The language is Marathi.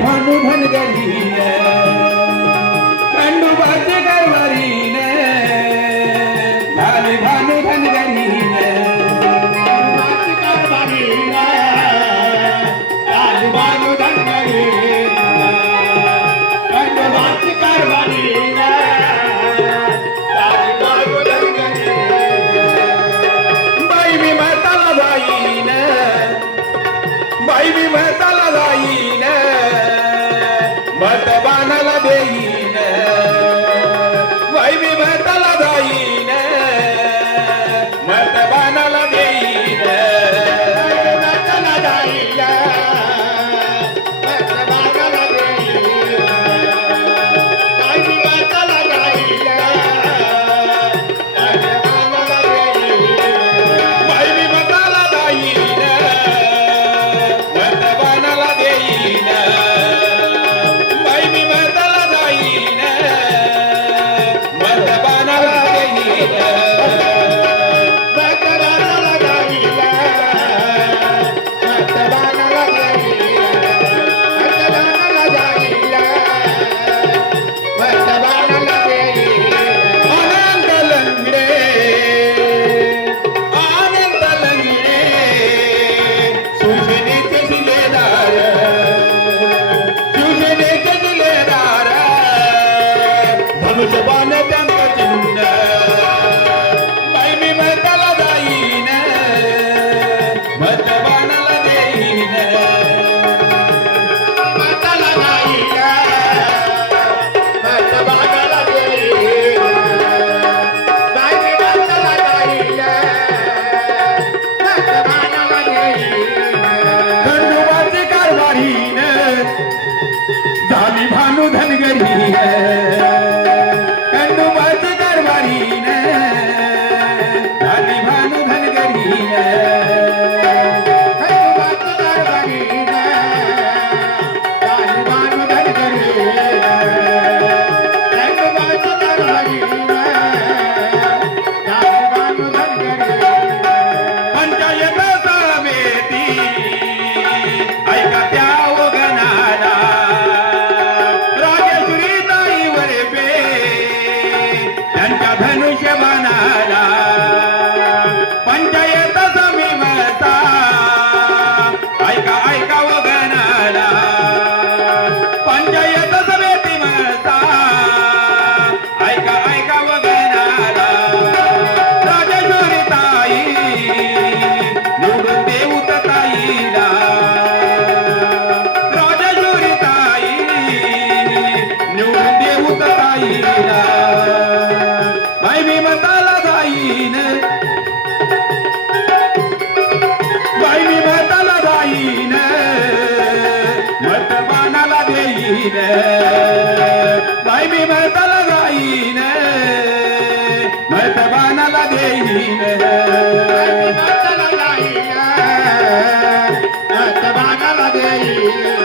भानू धनगरीन खंडोबाची कारभारीन झाली भानू धनगरीन झाली भानू धनगरीन खंडोबाची कारभारीन झाली भानू धनगरीन बाई मी म्हाताला जाईन बाई मी म्हाताला जाईन मत बाणाला देईन बाई मी म्हाताला जाईन मत बाणाला देईन म्हाताला जाईन मत बाणाला देईन बाई मी म्हाताला जाईन मत बाणाला देईन बाई मी म्हाताला जाईन मत बाणाला देईन बाई मी म्हाताला जाईन मत बाणाला देईन आनंद लंगडे आनंद लंगडे शिवसेनेचे शिलेदार शिवसेनेचे शिलेदार धनुष्यबाण त्यांचं चिन्ह बाई मी मताला जाईन मत बाणाला देईन खंडोबाची कारभारीन झाली भानू धनगरीन खंडोबाची कारभारीन झाली भानू धनगरीन पंचायत समिती ऐका त्या वगनाला राजेश्वरीताई वरपे त्यांच्या धनुष्यबाणाला पंचायत समिती ऐका ऐका वगनाला पंचायत समिती म्हणता ऐका ऐका वगनाला राजेश्वरीताई निवडून देऊ ताईला राजेश्वरीताई निवडून देऊ ताईला बाई मी मताला जाईन बाई मी मताला जाईन मत बाणाला देईन बाई मी मताला जाईन मत बाणाला देईन मत बाणाला देईन